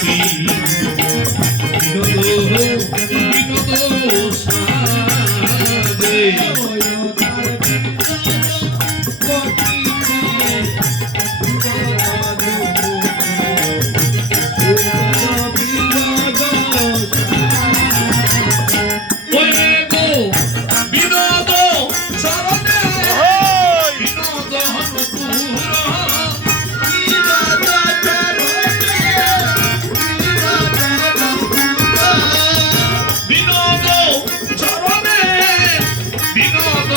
চির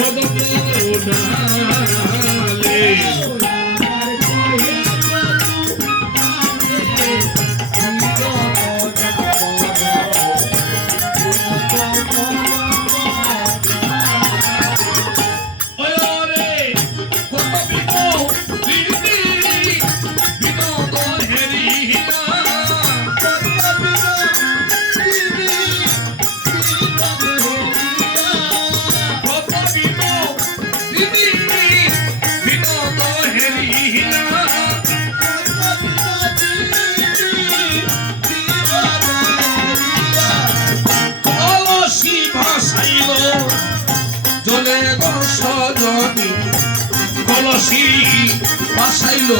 मदद उठा ले খুশি বাসাইল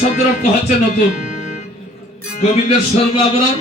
শব্দের অর্থ হচ্ছে নতুন। গোবিন্দের সর্বাবরণ